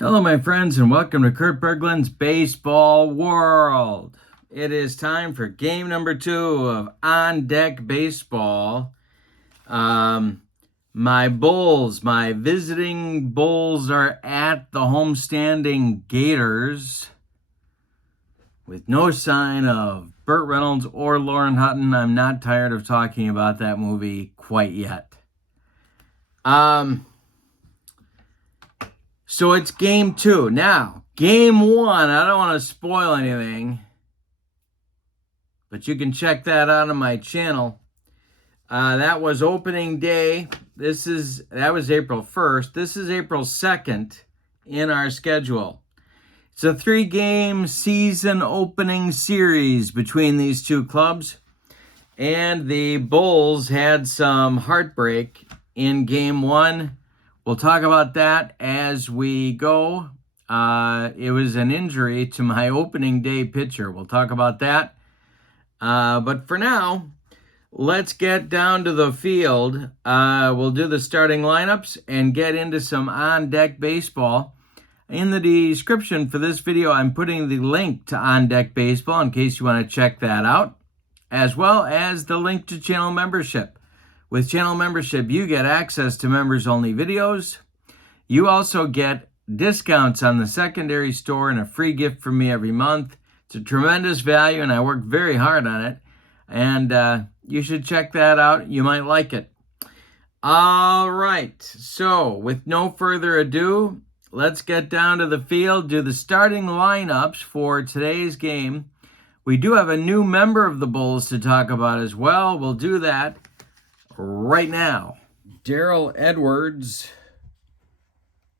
Hello, my friends, and welcome to Kurt Berglund's Baseball World. It is time for game number 2 of On Deck Baseball. My visiting Bulls, are at the homestanding Gators with no sign of Burt Reynolds or Lauren Hutton. I'm not tired of talking about that movie quite yet. So it's game 2. Now, game 1, I don't want to spoil anything, but you can check that out on my channel. That was opening day. That was April 1st. This is April 2nd in our schedule. It's a 3-game season opening series between these two clubs. And the Bulls had some heartbreak in game 1. We'll talk about that as we go. It was an injury to my opening day pitcher. We'll talk about that. But for now, let's get down to the field. We'll do the starting lineups and get into some on-deck baseball. In the description for this video, I'm putting the link to On Deck Baseball in case you want to check that out, as well as the link to channel membership. With channel membership, you get access to members-only videos. You also get discounts on the secondary store and a free gift from me every month. It's a tremendous value, and I work very hard on it. And you should check that out. You might like it. All right. So, with no further ado, let's get down to the field, do the starting lineups for today's game. We do have a new member of the Bulls to talk about as well. We'll do that right now. Darrell Edwards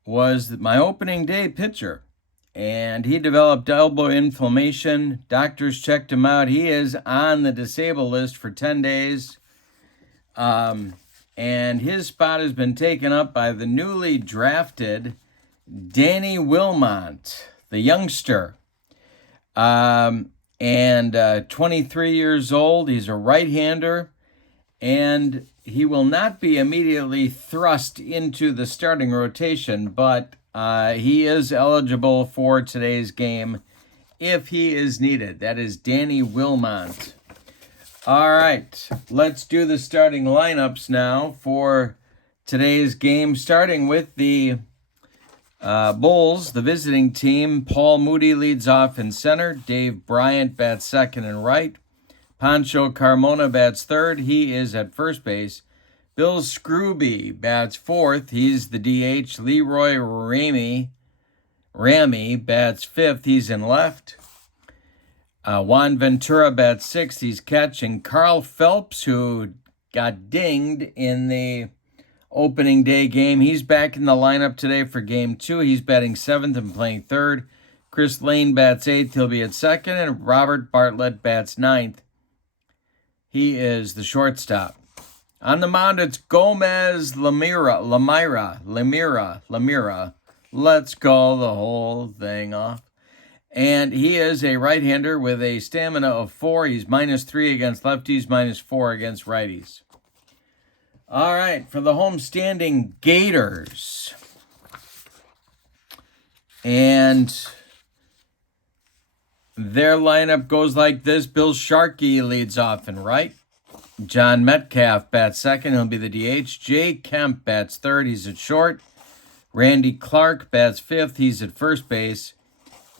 was my opening day pitcher, and he developed elbow inflammation. Doctors checked him out. He is on the disabled list for 10 days. And his spot has been taken up by the newly drafted Danny Wilmont, the youngster. And 23 years old. He's a right-hander. And he will not be immediately thrust into the starting rotation, but he is eligible for today's game if he is needed. That is Danny Wilmont. All right, let's do the starting lineups now for today's game, starting with the Bulls, the visiting team. Paul Moody leads off in center. Dave Bryant bats second and right. Pancho Carmona bats third. He is at first base. Bill Scrooby bats fourth. He's the DH. Leroy Ramey bats fifth. He's in left. Juan Ventura bats sixth. He's catching. Carl Phelps, who got dinged in the opening day game, he's back in the lineup today for game 2. He's batting seventh and playing third. Chris Lane bats eighth. He'll be at second. And Robert Bartlett bats ninth. He is the shortstop. On the mound, it's Gomez Lemira. Let's call the whole thing off. And he is a right-hander with a stamina of 4. He's -3 against lefties, -4 against righties. All right, for the homestanding Gators. And their lineup goes like this. Bill Sharkey leads off in right. John Metcalf bats second. He'll be the DH. Jay Kemp bats third. He's at short. Randy Clark bats fifth. He's at first base.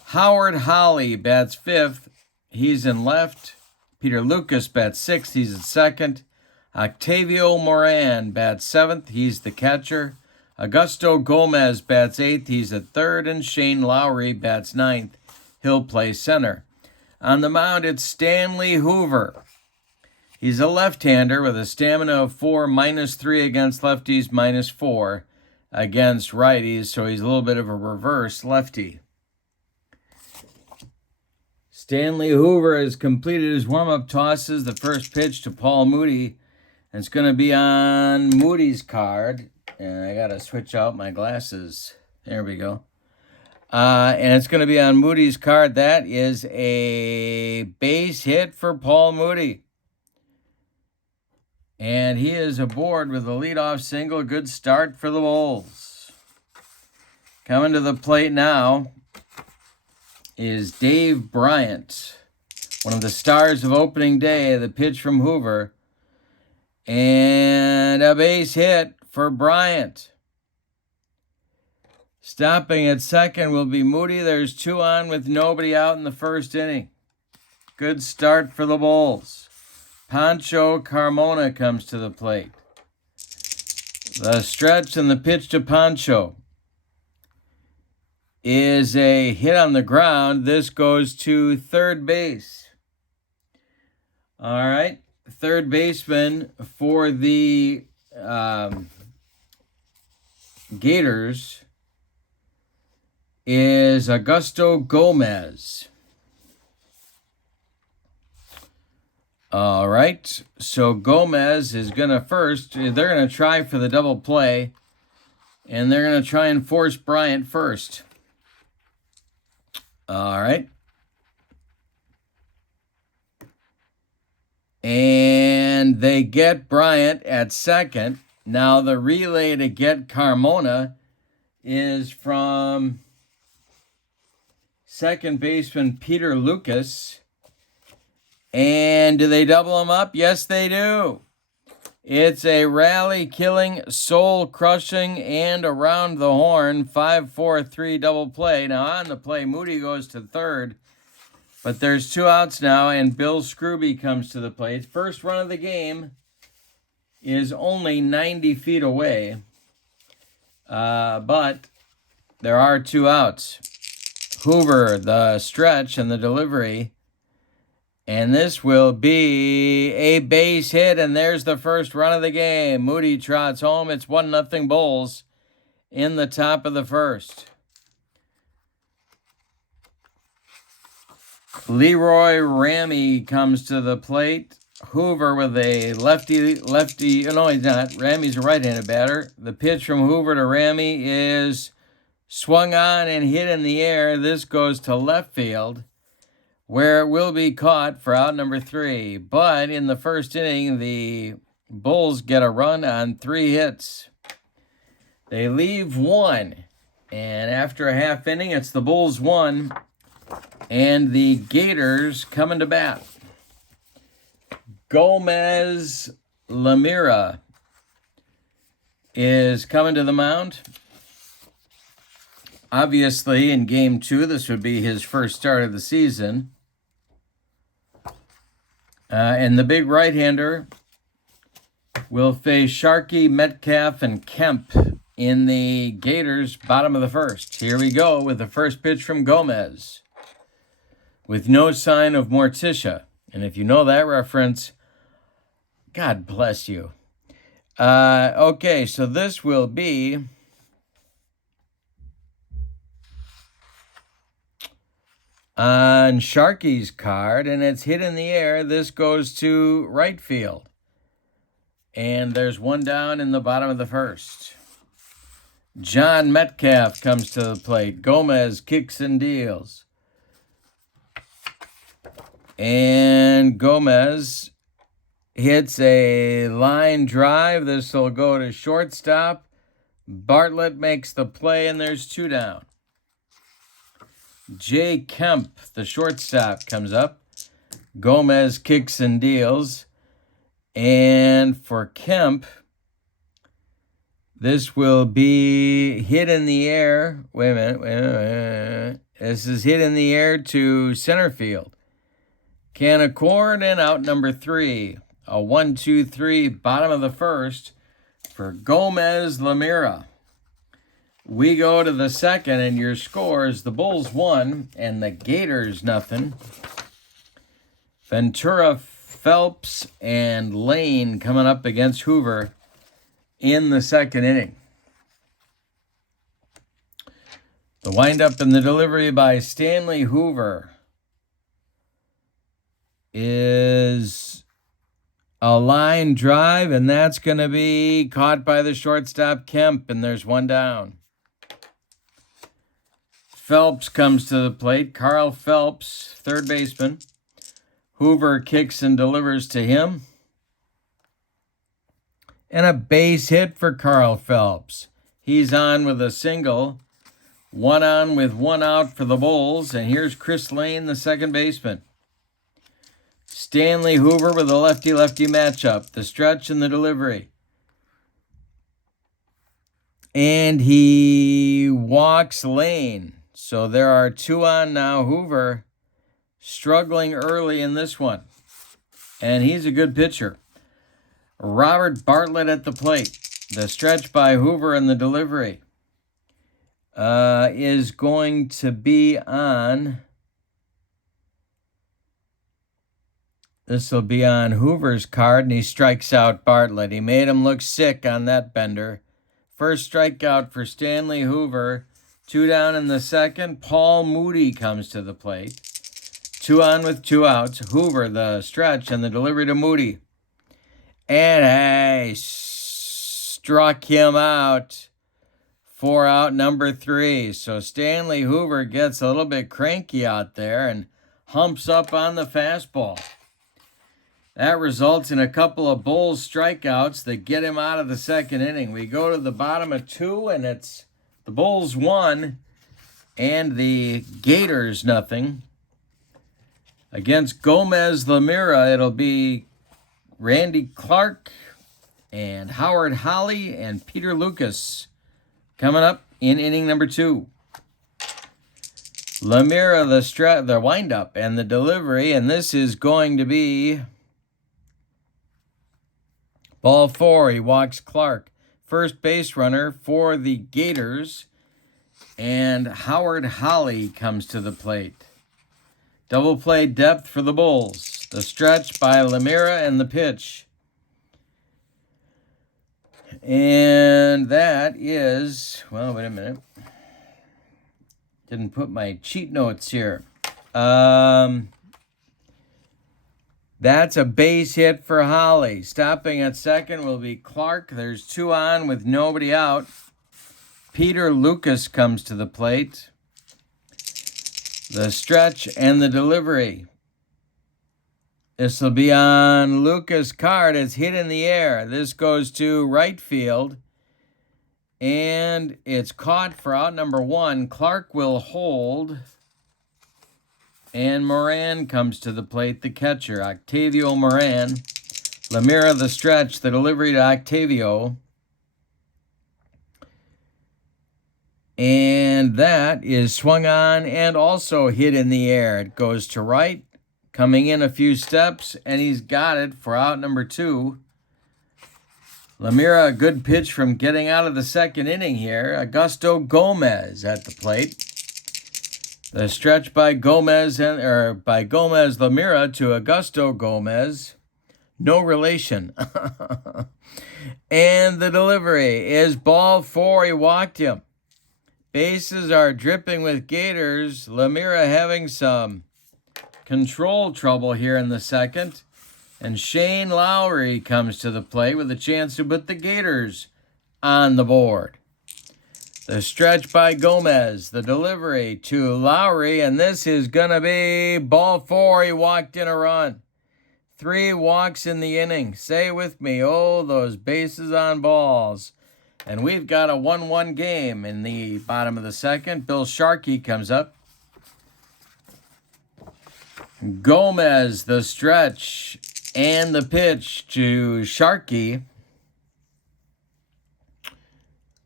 Howard Holly bats fifth. He's in left. Peter Lucas bats sixth. He's at second. Octavio Moran bats seventh. He's the catcher. Augusto Gomez bats eighth. He's at third. And Shane Lowry bats ninth. He'll play center. On the mound, it's Stanley Hoover. He's a left-hander with a stamina of 4, -3 against lefties, -4 against righties, so he's a little bit of a reverse lefty. Stanley Hoover has completed his warm-up tosses. The first pitch to Paul Moody, and it's going to be on Moody's card. And I got to switch out my glasses. There we go. And it's going to be on Moody's card. That is a base hit for Paul Moody. And he is aboard with a leadoff single. Good start for the Bulls. Coming to the plate now is Dave Bryant, one of the stars of opening day. The pitch from Hoover. And a base hit for Bryant. Stopping at second will be Moody. There's 2 on with nobody out in the first inning. Good start for the Bulls. Pancho Carmona comes to the plate. The stretch and the pitch to Pancho is a hit on the ground. This goes to third base. All right. Third baseman for the Gators is Augusto Gomez. All right. So Gomez is going to first. They're going to try for the double play. And they're going to try and force Bryant first. All right. And they get Bryant at second. Now the relay to get Carmona is from second baseman Peter Lucas. And do they double him up? Yes, they do. It's a rally-killing, soul-crushing, and around the horn 5-4-3 double play. Now on the play, Moody goes to third. But there's 2 outs now, and Bill Scrooby comes to the plate. First run of the game is only 90 feet away. But there are 2 outs. Hoover, the stretch and the delivery. And this will be a base hit, and there's the first run of the game. Moody trots home. It's 1-0 Bulls in the top of the first. Leroy Ramey comes to the plate. Hoover with a lefty. No, he's not. Ramey's a right-handed batter. The pitch from Hoover to Ramey is swung on and hit in the air. This goes to left field, where it will be caught for out number 3. But in the first inning, the Bulls get a run on 3 hits. They leave 1. And after a half inning, it's the Bulls 1 and the Gators coming to bat. Gomez Lamira is coming to the mound. Obviously, in Game 2, this would be his first start of the season. And the big right-hander will face Sharkey, Metcalf, and Kemp in the Gators' bottom of the first. Here we go with the first pitch from Gomez, with no sign of Morticia. And if you know that reference, God bless you. Okay, so this will be on Sharkey's card, and it's hit in the air. This goes to right field. And there's 1 down in the bottom of the first. John Metcalf comes to the plate. Gomez kicks and deals. And Gomez hits a line drive. This will go to shortstop. Bartlett makes the play, and there's 2 down. Jay Kemp, the shortstop, comes up. Gomez kicks and deals. And for Kemp, this will be hit in the air. Wait a minute. This is hit in the air to center field. Can accord, and out number 3. A 1-2-3 bottom of the first for Gomez Lamira. We go to the second, and your scores: the Bulls 1 and the Gators 0. Ventura, Phelps, and Lane coming up against Hoover in the second inning. The windup and the delivery by Stanley Hoover is a line drive, and that's going to be caught by the shortstop Kemp, and there's 1 down. Phelps comes to the plate. Carl Phelps, third baseman. Hoover kicks and delivers to him. And a base hit for Carl Phelps. He's on with a single. One on with one out for the Bulls. And here's Chris Lane, the second baseman. Stanley Hoover with a lefty-lefty matchup. The stretch and the delivery. And he walks Lane. So there are two on now. Hoover struggling early in this one. And he's a good pitcher. Robert Bartlett at the plate. The stretch by Hoover and the delivery is going to be on... This will be on Hoover's card, and he strikes out Bartlett. He made him look sick on that bender. First strikeout for Stanley Hoover. Two down in the second. Paul Moody comes to the plate. Two on with two outs. Hoover, the stretch, and the delivery to Moody. And struck him out. 4 out, number 3. So Stanley Hoover gets a little bit cranky out there and humps up on the fastball. That results in a couple of Bulls strikeouts that get him out of the second inning. We go to the bottom of 2, and it's the Bulls 1 and the Gators 0. Against Gomez Lamira, it'll be Randy Clark and Howard Holly and Peter Lucas coming up in inning number 2. Lamira, the windup and the delivery, and this is going to be ball 4. He walks Clark. First base runner for the Gators. And Howard Holly comes to the plate. Double play depth for the Bulls. The stretch by Lamira and the pitch. And that is... Well, wait a minute. Didn't put my cheat notes here. That's a base hit for Holly. Stopping at second will be Clark. There's 2 on with nobody out. Peter Lucas comes to the plate. The stretch and the delivery. This will be on Lucas' card. It's hit in the air. This goes to right field. And it's caught for out number 1. Clark will hold. And Moran comes to the plate, the catcher, Octavio Moran. Lamira, the stretch, the delivery to Octavio. And that is swung on and also hit in the air. It goes to right, coming in a few steps, and he's got it for out number 2. Lamira, a good pitch from getting out of the second inning here. Augusto Gomez at the plate. The stretch by Gomez Lamira to Augusto Gomez. No relation. And the delivery is ball 4. He walked him. Bases are dripping with Gators. Lamira having some control trouble here in the second. And Shane Lowry comes to the plate with a chance to put the Gators on the board. The stretch by Gomez, the delivery to Lowry, and this is going to be ball 4. He walked in a run. 3 walks in the inning. Say it with me, oh, those bases on balls. And we've got a 1-1 game in the bottom of the second. Bill Sharkey comes up. Gomez, the stretch, and the pitch to Sharkey.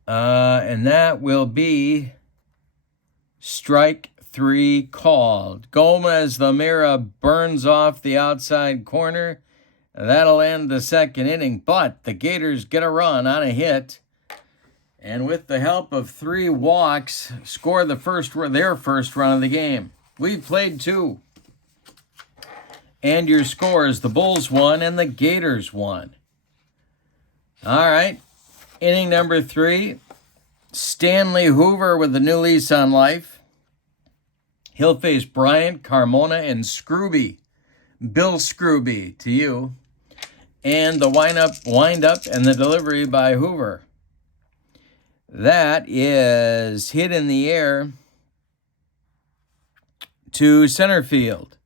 And that will be strike 3 called. Gomez Lamira burns off the outside corner. That'll end the second inning, but the Gators get a run on a hit. And with the help of 3 walks, score their first run of the game. We've played 2. And your scores, the Bulls won and the Gators won. All right. Inning number 3, Stanley Hoover with a new lease on life. He'll face Bryant, Carmona, and Scrooby. Bill Scrooby to you. And the wind up, and the delivery by Hoover. That is hit in the air to center field.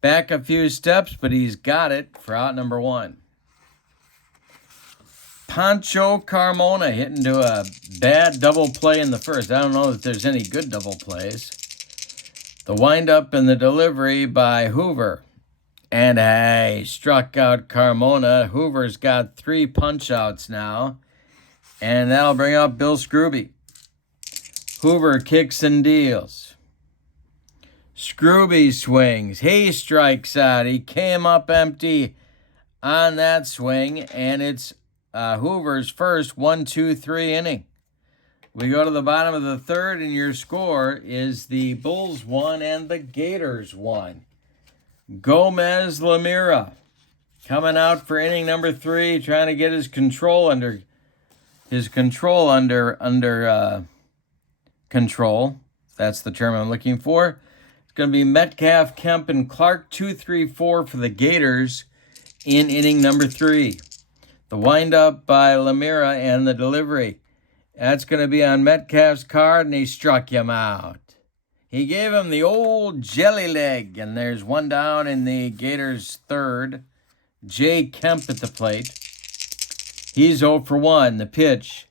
Back a few steps, but he's got it for out number 1. Pancho Carmona hitting to a bad double play in the first. I don't know that there's any good double plays. The windup and the delivery by Hoover. And he struck out Carmona. Hoover's got 3 punch-outs now. And that'll bring up Bill Scrooby. Hoover kicks and deals. Scrooby swings. He strikes out. He came up empty on that swing. And it's Hoover's first 1-2-3 inning. We go to the bottom of the third, and your score is the Bulls 1 and the Gators 1. Gomez Lemira coming out for inning number 3, trying to get his control under control. That's the term I'm looking for. It's going to be Metcalf, Kemp, and Clark, 2-3-4 for the Gators in inning number 3. The windup by Lemira and the delivery. That's going to be on Metcalf's card, and he struck him out. He gave him the old jelly leg, and there's one down in the Gators' third. Jay Kemp at the plate. He's 0 for 1. The pitch.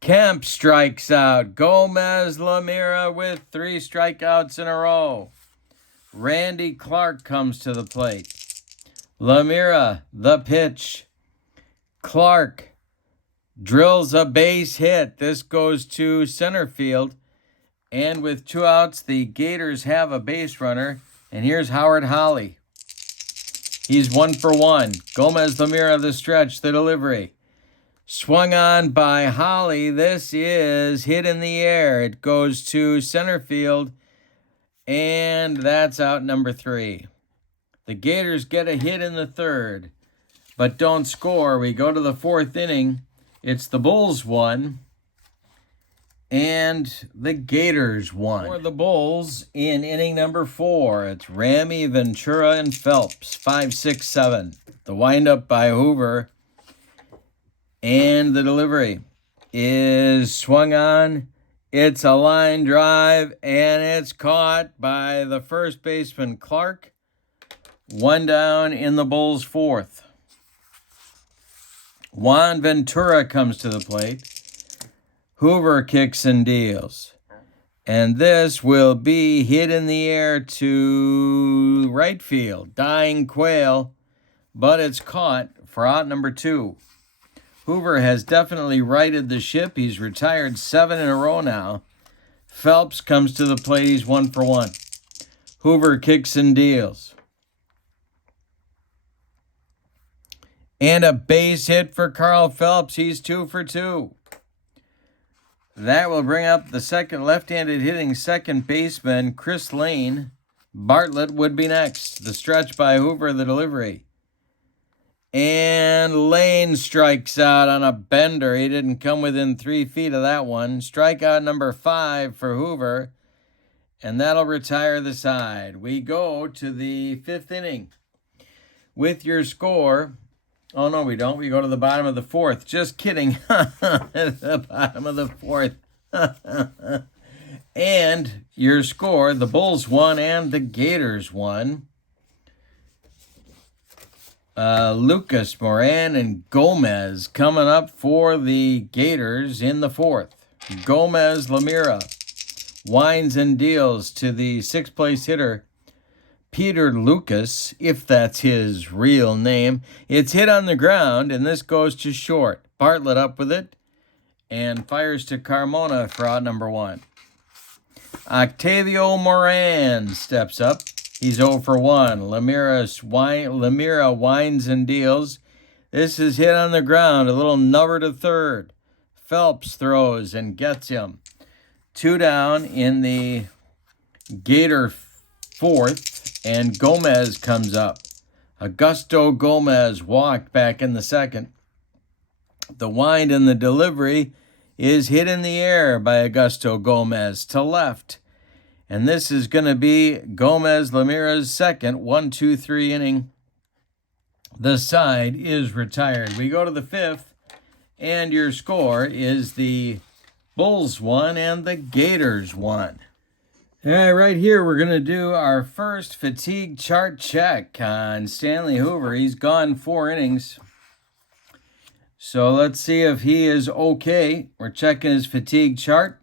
Kemp strikes out. Gomez Lemira with 3 strikeouts in a row. Randy Clark comes to the plate. Lemira, the pitch. Clark drills a base hit. This goes to center field. And with 2 outs, the Gators have a base runner. And here's Howard Holly. He's 1 for 1. Gomez Lemira, the stretch, the delivery. Swung on by Holly. This is hit in the air. It goes to center field. And that's out number 3. The Gators get a hit in the third, but don't score. We go to the 4th inning. It's the Bulls 1 and the Gators 1. For the Bulls in inning number 4, it's Ramey, Ventura, and Phelps, 5, 6, 7. The windup by Hoover, and the delivery is swung on. It's a line drive, and it's caught by the first baseman, Clark. 1 down in the Bulls' 4th. Juan Ventura comes to the plate. Hoover kicks and deals. And this will be hit in the air to right field. Dying Quail, but it's caught for out number 2. Hoover has definitely righted the ship. He's retired 7 in a row now. Phelps comes to the plate. He's 1 for 1. Hoover kicks and deals. And a base hit for Carl Phelps. He's 2 for 2. That will bring up the second left-handed hitting second baseman, Chris Lane. Bartlett would be next. The stretch by Hoover, the delivery. And Lane strikes out on a bender. He didn't come within 3 feet of that one. Strikeout number 5 for Hoover. And that'll retire the side. We go to the 5th inning. With your score... Oh, no, we don't. We go to the bottom of the 4th. Just kidding. The bottom of the 4th. And your score, the Bulls 1 and the Gators 1. Lucas, Moran, and Gomez coming up for the Gators in the 4th. Gomez Lemira winds and deals to the 6th place hitter, Peter Lucas, if that's his real name. It's hit on the ground, and this goes to short. Bartlett up with it and fires to Carmona for out number 1. Octavio Moran steps up. He's 0 for 1. Lemira winds and deals. This is hit on the ground, a little nubber to third. Phelps throws and gets him. 2 down in the Gator 4th. And Gomez comes up. Augusto Gomez walked back in the 2nd. The wind and the delivery is hit in the air by Augusto Gomez to left. And this is going to be Gomez Lemira's second 1-2-3 inning. The side is retired. We go to the 5th, and your score is the Bulls 1 and the Gators 1. All right, right here, we're going to do our first fatigue chart check on Stanley Hoover. He's gone 4 innings. So let's see if he is okay. We're checking his fatigue chart,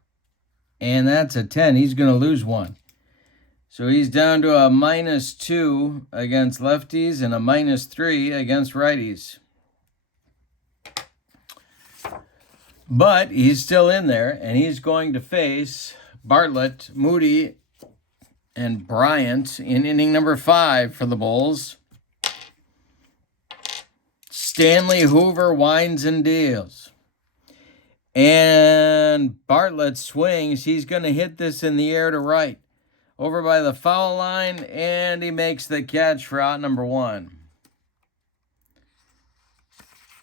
and that's a 10. He's going to lose one. So he's down to a -2 against lefties and a -3 against righties. But he's still in there, and he's going to face Bartlett, Moody, and Bryant in inning number 5 for the Bulls. Stanley Hoover winds and deals. And Bartlett swings. He's going to hit this in the air to right. Over by the foul line, and he makes the catch for out number 1.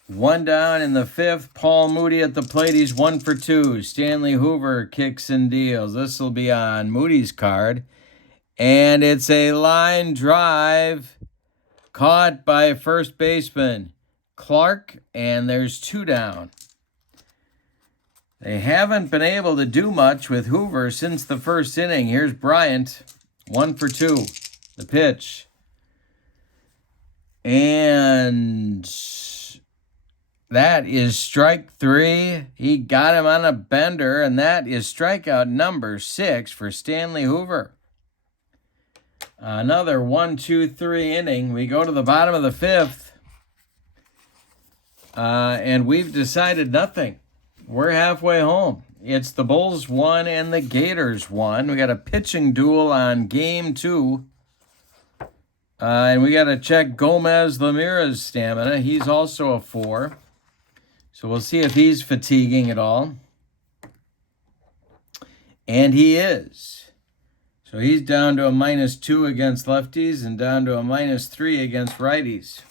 1 down in the 5th. Paul Moody at the plate. He's 1 for 2. Stanley Hoover kicks and deals. This will be on Moody's card. And it's a line drive caught by first baseman Clark, and there's 2 down. They haven't been able to do much with Hoover since the first inning. Here's Bryant, 1 for 2. The pitch. And that is strike 3. He got him on a bender, and that is strikeout number 6 for Stanley Hoover. Another 1-2-3 inning. We go to the bottom of the 5th, and we've decided nothing. We're halfway home. It's the Bulls 1 and the Gators 1. We got a pitching duel on game 2. And we got to check Gomez Lemira's stamina. He's also a 4. So we'll see if he's fatiguing at all. And he is. So he's down to a -2 against lefties and down to a -3 against righties.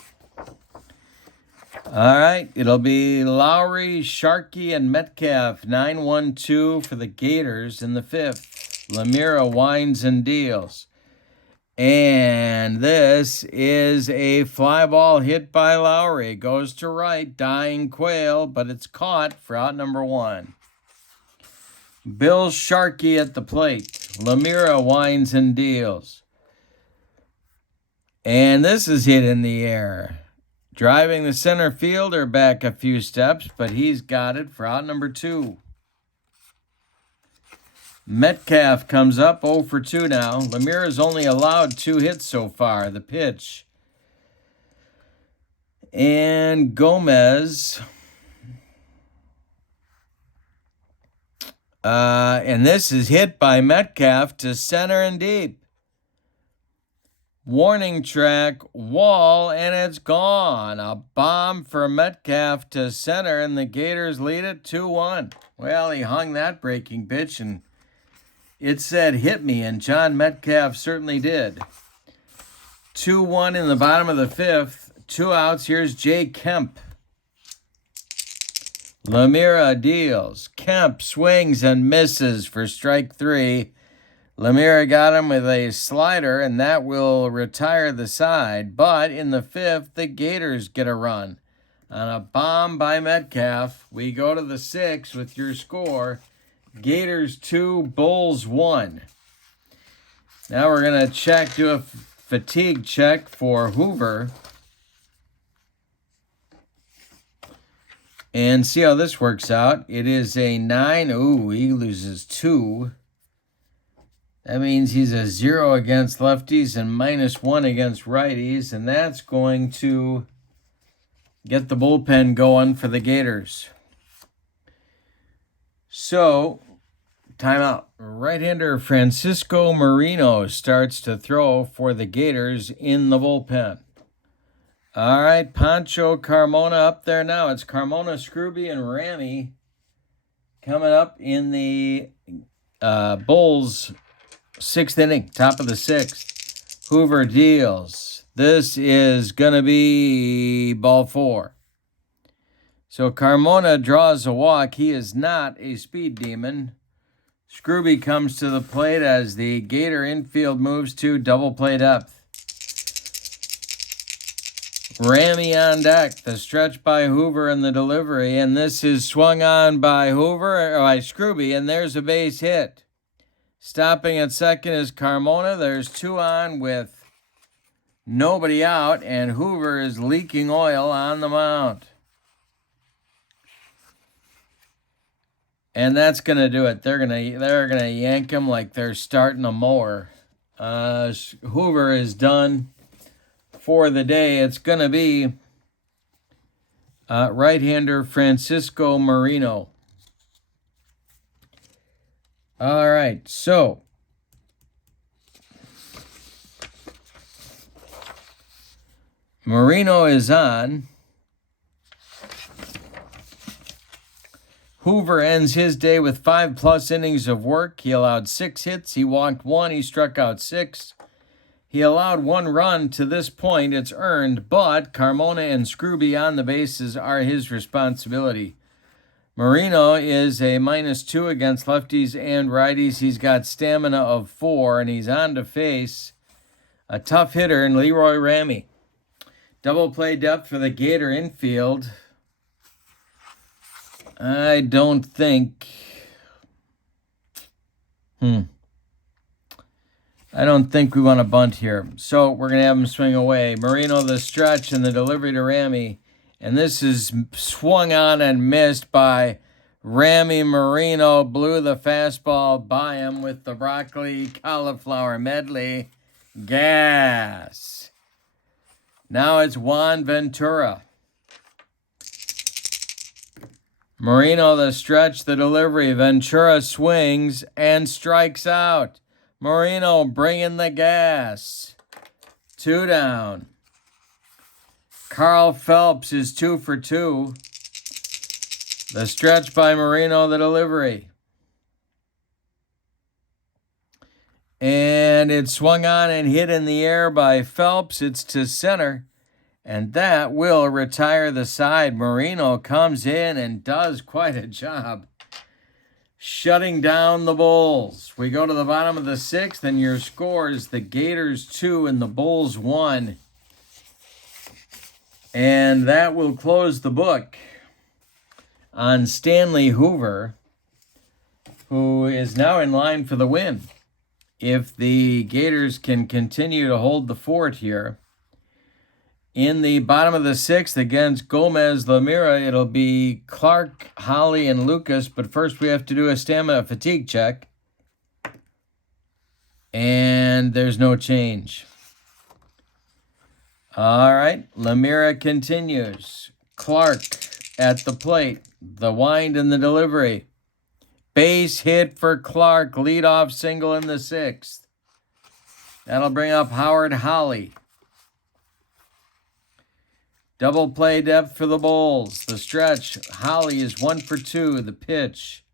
All right, it'll be Lowry, Sharkey, and Metcalf, 9-1-2 for the Gators in the 5th. Lemira winds and deals. And this is a fly ball hit by Lowry. It goes to right, dying quail, but it's caught for out number 1. Bill Sharkey at the plate. Lemira winds and deals. And this is hit in the air, driving the center fielder back a few steps, but he's got it for out number 2. Metcalf comes up 0 for 2 now. Lemira's only allowed 2 hits so far. The pitch. And Gomez. And this is hit by Metcalf to center and deep. Warning track, wall, and it's gone. A bomb for Metcalf to center, and the Gators lead it 2-1. Well, he hung that breaking pitch, and it said hit me, and John Metcalf certainly did. 2-1 in the bottom of the 5th. 2 outs. Here's Jay Kemp. Lemira deals. Kemp swings and misses for strike 3. Lemira got him with a slider, and that will retire the side. But in the 5th, the Gators get a run. On a bomb by Metcalf, we go to the 6th with your score. Gators 2, Bulls 1. Now we're going to do a fatigue check for Hoover. And see how this works out. It is a 9. Ooh, he loses 2. That means he's a 0 against lefties and -1 against righties. And that's going to get the bullpen going for the Gators. So, timeout. Right-hander Francisco Marino starts to throw for the Gators in the bullpen. All right, Pancho Carmona up there now. It's Carmona, Scrooby, and Ramey coming up in the Bulls' 6th inning, top of the 6th. Hoover deals. This is going to be ball 4. So Carmona draws a walk. He is not a speed demon. Scrooby comes to the plate as the Gator infield moves to double play depth. Ramey on deck, the stretch by Hoover and the delivery, and this is swung on by Scrooby, and there's a base hit. Stopping at second is Carmona. There's 2 on with nobody out, and Hoover is leaking oil on the mound. And that's going to do it. They're gonna yank him like they're starting a mower. Hoover is done for the day. It's going to be right-hander Francisco Marino. All right, so Marino is on. Hoover ends his day with 5+ innings of work. He allowed 6 hits. He walked 1. He struck out 6. He allowed 1 run. To this point, it's earned, but Carmona and Scrooby on the bases are his responsibility. Marino is a -2 against lefties and righties. He's got stamina of 4, and he's on to face a tough hitter in Leroy Ramey. Double play depth for the Gator infield. I don't think we want to bunt here. So we're going to have him swing away. Marino the stretch and the delivery to Ramey. And this is swung on and missed by Ramey. Marino blew the fastball by him with the broccoli cauliflower medley. Gas. Now it's Juan Ventura. Marino the stretch, the delivery. Ventura swings and strikes out. Marino bringing the gas. 2 down. Carl Phelps is 2 for 2. The stretch by Marino, the delivery. And it's swung on and hit in the air by Phelps. It's to center. And that will retire the side. Marino comes in and does quite a job shutting down the Bulls. We go to the bottom of the 6th, and your score is the Gators 2 and the Bulls 1. And that will close the book on Stanley Hoover, who is now in line for the win. If the Gators can continue to hold the fort here, in the bottom of the 6th against Gomez Lamira, it'll be Clark, Holly, and Lucas. But first we have to do a stamina fatigue check. And there's no change. All right, Lamira continues. Clark at the plate. The wind and the delivery. Base hit for Clark. Leadoff single in the 6th. That'll bring up Howard Holly. Double play depth for the Bulls. The stretch. Holly is 1 for 2. The pitch.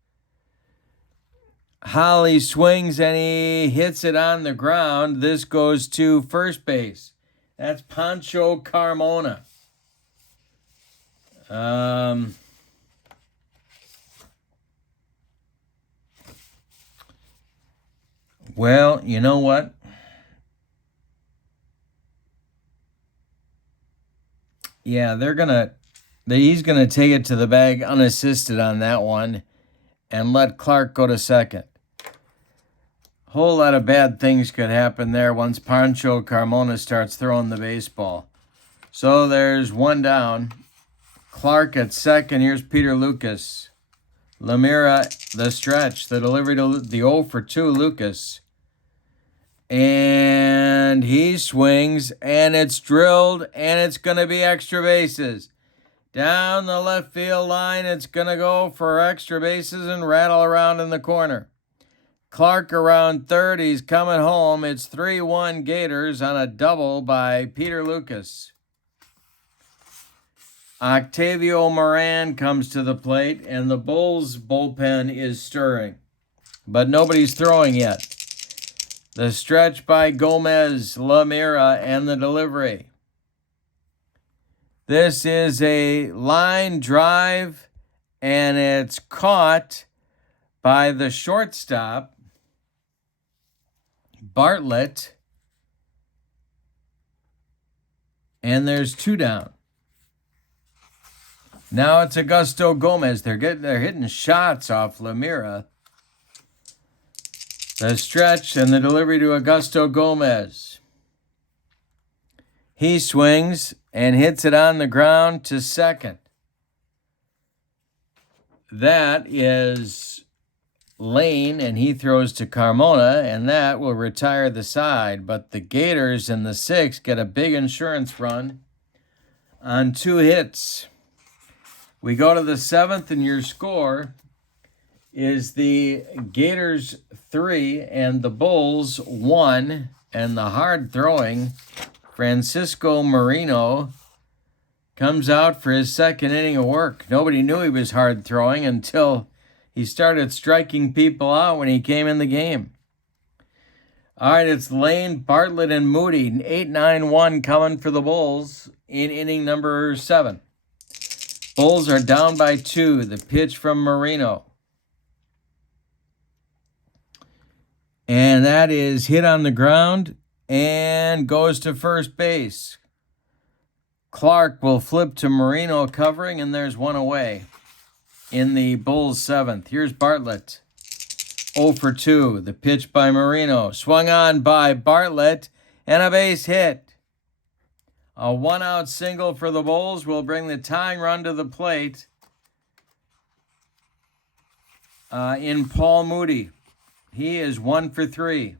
Holly swings and he hits it on the ground. This goes to first base. That's Pancho Carmona. Well, you know what? Yeah, he's gonna take it to the bag unassisted on that one and let Clark go to second. Whole lot of bad things could happen there once Pancho Carmona starts throwing the baseball. So there's 1 down. Clark at second. Here's Peter Lucas. Lamira, the stretch, the delivery to the 0 for 2 Lucas. And he swings, and it's drilled, and it's going to be extra bases. Down the left field line, it's going to go for extra bases and rattle around in the corner. Clark around third, he's coming home. It's 3-1 Gators on a double by Peter Lucas. Octavio Moran comes to the plate, and the Bulls' bullpen is stirring. But nobody's throwing yet. The stretch by Gomez, Lamira, and the delivery. This is a line drive, and it's caught by the shortstop, Bartlett. And there's 2 down. Now it's Augusto Gomez. They're hitting shots off Lamira. The stretch and the delivery to Augusto Gomez. He swings and hits it on the ground to second. that is Lane, and he throws to Carmona, and that will retire the side. But the Gators in the 6th get a big insurance run on 2 hits. We go to the 7th, and your score is the Gators 3 and the Bulls 1, and the hard throwing Francisco Marino comes out for his 2nd inning of work. Nobody knew he was hard throwing until he started striking people out when he came in the game. All right, it's Lane, Bartlett, and Moody. 8-9-1 coming for the Bulls in inning number 7. Bulls are down by 2. The pitch from Marino. And that is hit on the ground and goes to first base. Clark will flip to Marino covering, and there's one away in the Bulls' 7th. Here's Bartlett. 0 for 2. The pitch by Marino. Swung on by Bartlett, and a base hit. A 1-out single for the Bulls will bring the tying run to the plate in Paul Moody. He is 1 for 3.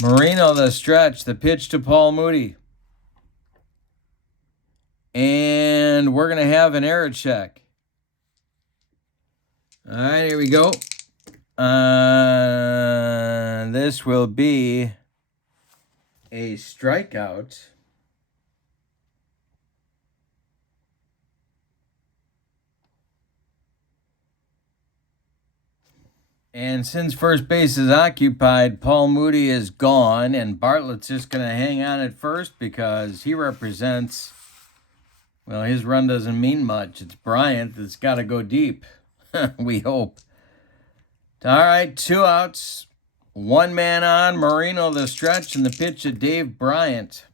Marino the stretch. The pitch to Paul Moody. And we're going to have an error check. All right, here we go. This will be a strikeout. And since first base is occupied, Paul Moody is gone, and Bartlett's just going to hang on at first because he represents, well, his run doesn't mean much. It's Bryant that's got to go deep, we hope. All right, 2 outs, 1 man on, Marino the stretch, and the pitch to Dave Bryant.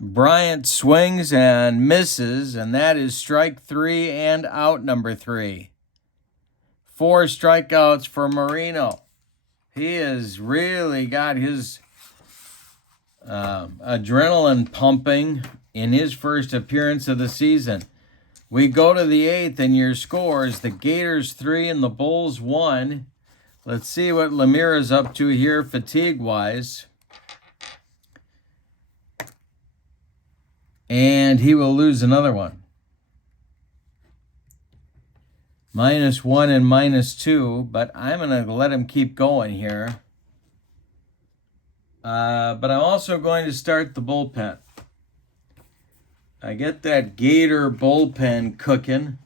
Bryant swings and misses, and that is strike 3 and out number 3. 4 strikeouts for Marino. He has really got his adrenaline pumping in his first appearance of the season. We go to the 8th, and your scores, the Gators 3 and the Bulls 1. Let's see what Lemira's up to here fatigue-wise. And he will lose another one. -1 and -2, but I'm going to let him keep going here. But I'm also going to start the bullpen. I get that Gator bullpen cooking.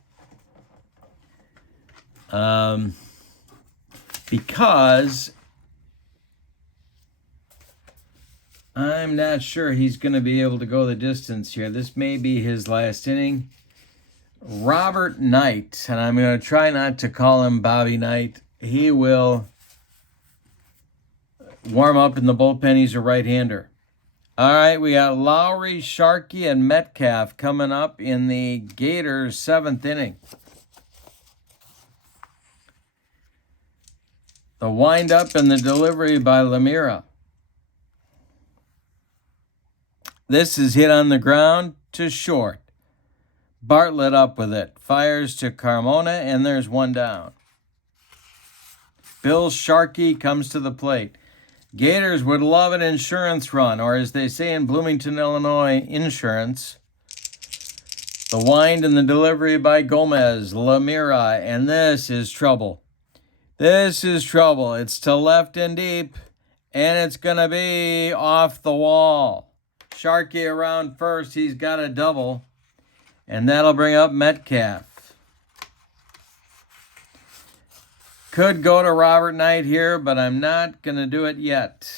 Because I'm not sure he's going to be able to go the distance here. This may be his last inning. Robert Knight, and I'm going to try not to call him Bobby Knight. He will warm up in the bullpen. He's a right-hander. All right, we got Lowry, Sharkey, and Metcalf coming up in the Gators' 7th inning. The wind-up and the delivery by Lemira. This is hit on the ground to short. Bartlett up with it. Fires to Carmona, and there's one down. Bill Sharkey comes to the plate. Gators would love an insurance run, or as they say in Bloomington, Illinois, insurance. The wind and the delivery by Gomez, Lemira, and this is trouble. This is trouble. It's to left and deep, and it's going to be off the wall. Sharkey around first. He's got a double. And that'll bring up Metcalf. Could go to Robert Knight here, but I'm not going to do it yet.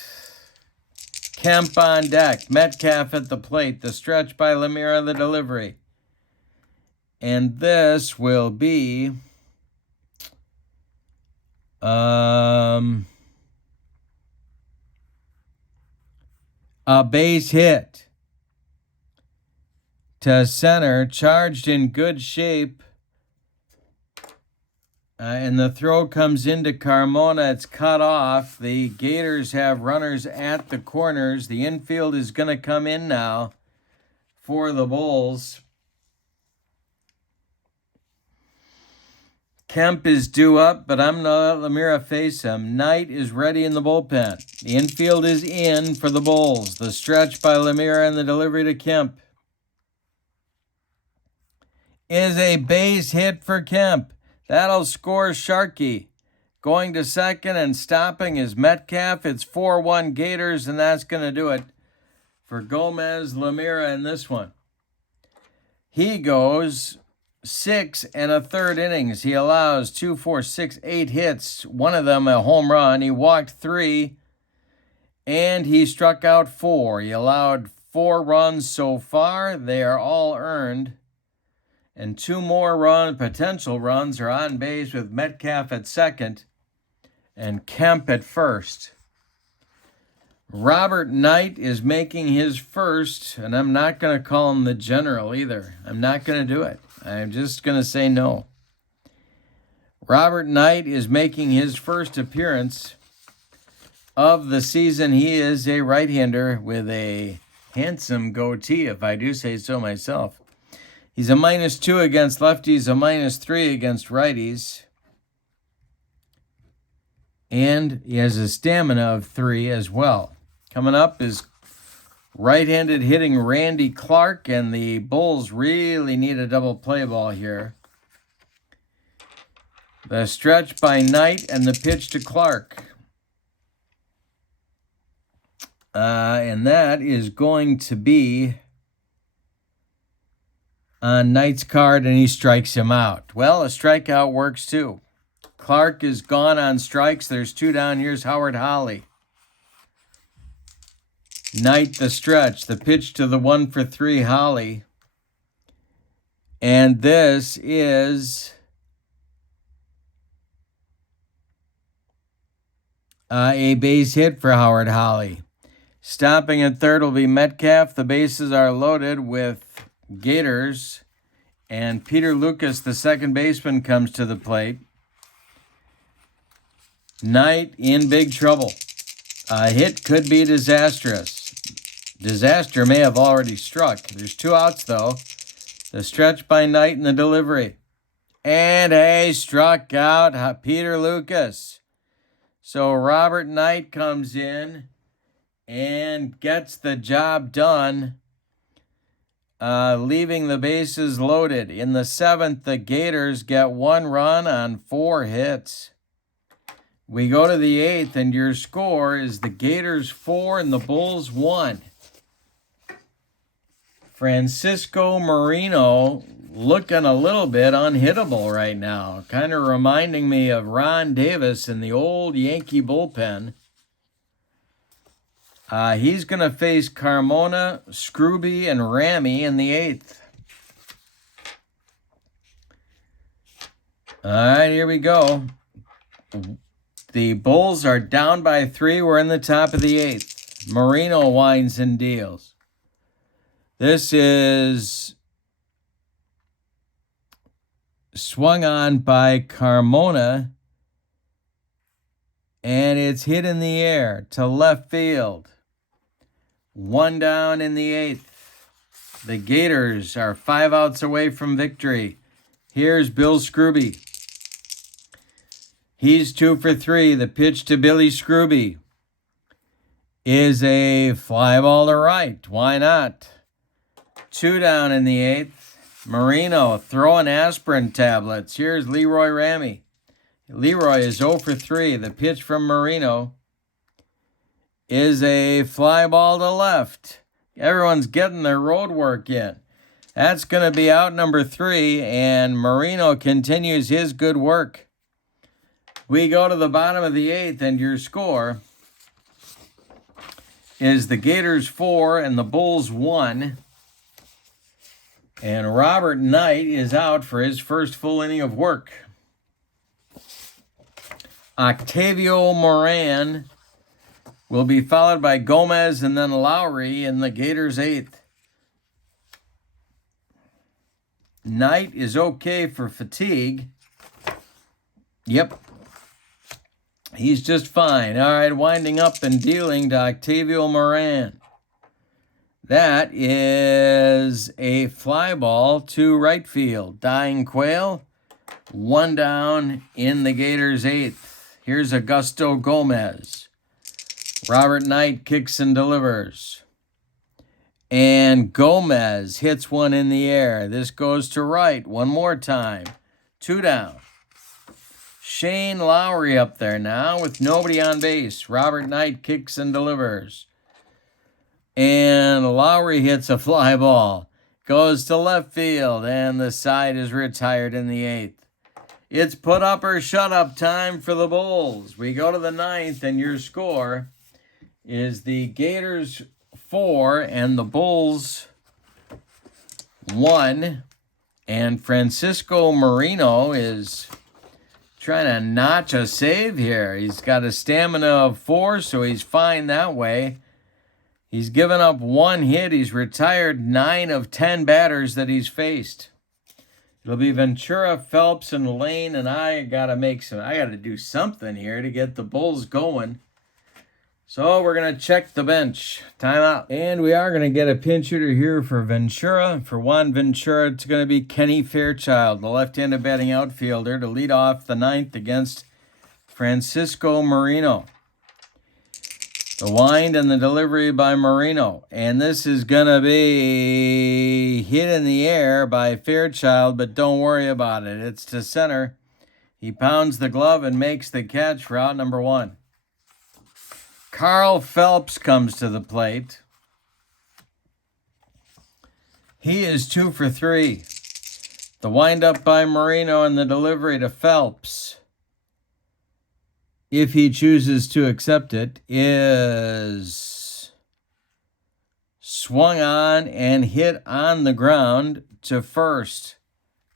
Kemp on deck. Metcalf at the plate. The stretch by Lemira, the delivery. And this will be a base hit to center, charged in good shape. And the throw comes into Carmona. It's cut off. The Gators have runners at the corners. The infield is going to come in now for the Bulls. Kemp is due up, but I'm going to let Lemira face him. Knight is ready in the bullpen. The infield is in for the Bulls. The stretch by Lemira and the delivery to Kemp is a base hit for Kemp. That'll score Sharkey. Going to second and stopping is Metcalf. It's 4-1 Gators, and that's going to do it for Gomez Lemira in this one. He goes 6 1/3 innings. He allows 2, 4, 6, 8 hits. One of them a home run. He walked 3, and he struck out 4. He allowed 4 runs so far. They are all earned. And 2 more potential runs are on base with Metcalf at second and Kemp at first. Robert Knight is making his first, and I'm not going to call him the general either. I'm not going to do it. I'm just going to say no. Robert Knight is making his first appearance of the season. He is a right-hander with a handsome goatee, if I do say so myself. He's a -2 against lefties, a -3 against righties. And he has a stamina of 3 as well. Coming up is right-handed hitting Randy Clark, and the Bulls really need a double play ball here. The stretch by Knight and the pitch to Clark. And that is going to be on Knight's card, and he strikes him out. Well, a strikeout works too. Clark is gone on strikes. There's 2 down. Here's Howard Holly. Knight the stretch. The pitch to the 1-for-3 Holly. And this is a base hit for Howard Holly. Stopping at third will be Metcalf. The bases are loaded with Gators. And Peter Lucas, the second baseman, comes to the plate. Knight in big trouble. A hit could be disastrous. Disaster may have already struck. There's 2 outs, though. The stretch by Knight and the delivery. And he struck out Peter Lucas. So Robert Knight comes in and gets the job done, leaving the bases loaded. In the 7th, the Gators get 1 run on 4 hits. We go to the 8th, and your score is the Gators 4 and the Bulls 1. Francisco Marino looking a little bit unhittable right now, kind of reminding me of Ron Davis in the old Yankee bullpen. He's going to face Carmona, Scrooby, and Ramey in the 8th. All right, here we go. The Bulls are down by 3. We're in the top of the 8th. Marino winds and deals. This is swung on by Carmona, and it's hit in the air to left field. 1 down in the 8th. The Gators are 5 outs away from victory. Here's Bill Scrooby. He's 2 for 3. The pitch to Billy Scrooby is a fly ball to right. Why not? 2 down in the 8th. Marino throwing aspirin tablets. Here's Leroy Ramey. Leroy is 0 for 3. The pitch from Marino is a fly ball to left. Everyone's getting their road work in. That's going to be out number 3, and Marino continues his good work. We go to the bottom of the 8th, and your score is the Gators 4 and the Bulls 1. And Robert Knight is out for his first full inning of work. Octavio Moran will be followed by Gomez and then Lowry in the Gators 8th. Knight is okay for fatigue. Yep. He's just fine. All right, winding up and dealing to Octavio Moran. That is a fly ball to right field. Dying Quail One down in the Gators' eighth. Here's Augusto Gomez. Robert Knight kicks and delivers. And Gomez hits one in the air. This goes to right one more time. Two down. Shane Lowry up there now with nobody on base. Robert Knight kicks and delivers. And Lowry hits a fly ball. Goes to left field, and the side is retired in the eighth. It's put up or shut up time for the Bulls. We go to the ninth, and your score is the Gators 4 and the Bulls 1. And Francisco Marino is trying to notch a save here. He's got a stamina of 4, so he's fine that way. He's given up one hit. He's retired 9 of 10 batters that he's faced. It'll be Ventura, Phelps, and Lane, and I got to do something here to get the Bulls going. So we're going to check the bench. Timeout. And we are going to get a pinch hitter here for Ventura. For Juan Ventura, it's going to be Kenny Fairchild, the left-handed batting outfielder, to lead off the ninth against Francisco Marino. The wind and the delivery by Marino. And this is going to be hit in the air by Fairchild, but don't worry about it. It's to center. He pounds the glove and makes the catch for out number 1. Carl Phelps comes to the plate. He is 2 for 3. The windup by Marino and the delivery to Phelps, if he chooses to accept it, is swung on and hit on the ground to first.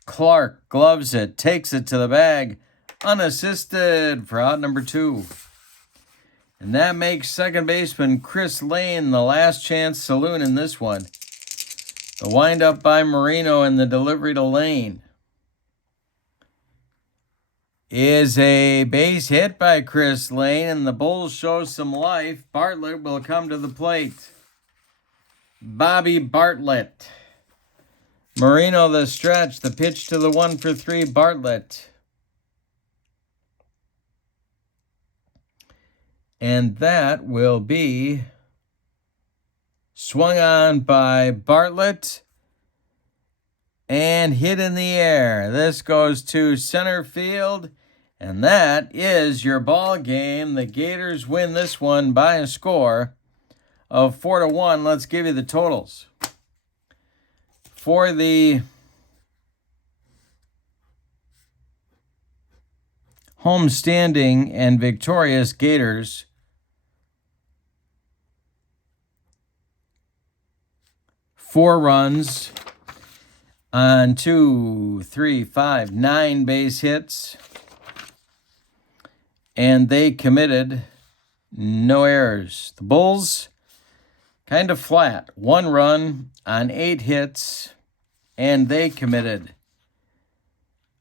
Clark gloves it, takes it to the bag, unassisted for out number 2. And that makes second baseman Chris Lane the last chance saloon in this one. The windup by Marino and the delivery to Lane is a base hit by Chris Lane, and the Bulls show some life. Bartlett will come to the plate. Bobby Bartlett. Marino the stretch, the pitch to the 1 for 3 Bartlett. And that will be swung on by Bartlett and hit in the air. This goes to center field, and that is your ball game. The Gators win this one by a score of 4-1. Let's give you the totals. For the homestanding and victorious Gators, 4 runs on 9 base hits, and they committed no errors. The Bulls, kind of flat. 1 run on 8 hits, and they committed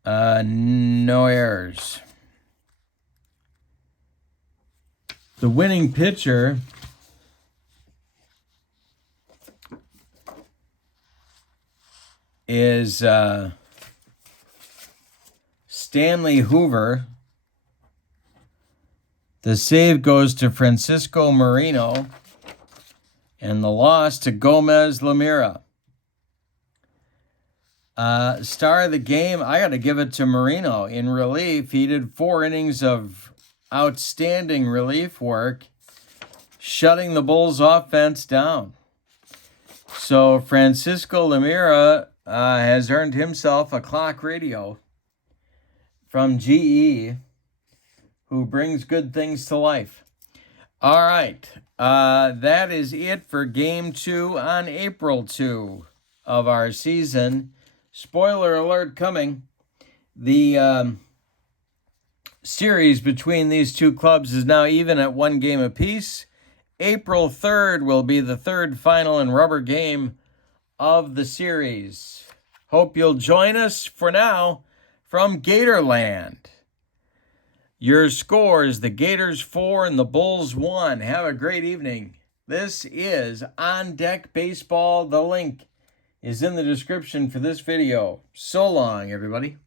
no errors. The winning pitcher is Stanley Hoover. The save goes to Francisco Marino, and the loss to Gomez Lamira. Star of the game, I got to give it to Marino. In relief, he did 4 innings of outstanding relief work, shutting the Bulls' offense down. So Francisco Lamira has earned himself a clock radio from GE, who brings good things to life. All right, that is it for Game 2 on April 2 of our season. Spoiler alert coming. The series between these two clubs is now even at 1 game apiece. April 3rd will be the 3rd final and rubber game of the series. Hope you'll join us. For now, from Gatorland, your scores: the Gators 4 and the Bulls 1. Have a great evening. This is On Deck Baseball. The link is in the description for this video. So long, everybody.